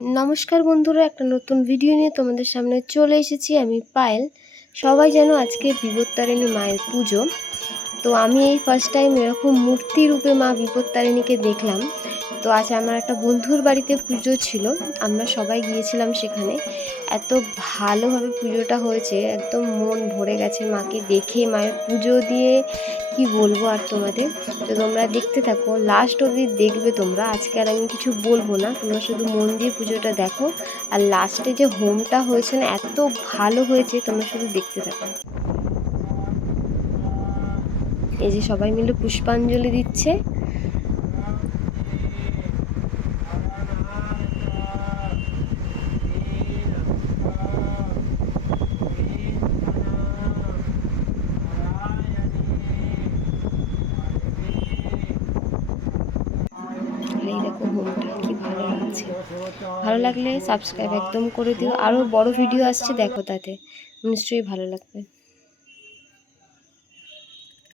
নমস্কার বন্ধুরা, একটা নতুন ভিডিও নিয়ে তোমাদের সামনে চলে এসেছি। আমি পায়েল। সবাই জানো আজকে বিপত্তারিণী মায়ের পুজো। তো আমি এই ফার্স্ট টাইম এরকম মূর্তি রূপে মা বিপত্তারিণীকে দেখলাম। তো আজ আমার একটা বন্ধুর বাড়িতে পুজো ছিল, আমরা সবাই গিয়েছিলাম সেখানে। এত ভালোভাবে পুজোটা হয়েছে, একদম মন ভরে গেছে মাকে দেখে, মায়ের পুজো দিয়ে। কি বলবো আর তোমাদের। তো তোমরা দেখতে থাকো, লাস্ট অবধি দেখবে তোমরা। আজকে আর আমি কিছু বলবো না, তোমরা শুধু মন দিয়ে পুজোটা দেখো। আর লাস্টে যে হোমটা হয়েছে না, এত ভালো হয়েছে, তোমরা শুধু দেখতে থাকো। এই যে সবাই মিলে পুষ্পাঞ্জলি দিচ্ছে। এই দেখো হোমটা কি ভালো লাগছে। ভালো লাগলে সাবস্ক্রাইব একদম করে দিও। আরও বড় ভিডিও আসছে, দেখো, তাতে নিশ্চয়ই ভালো লাগবে।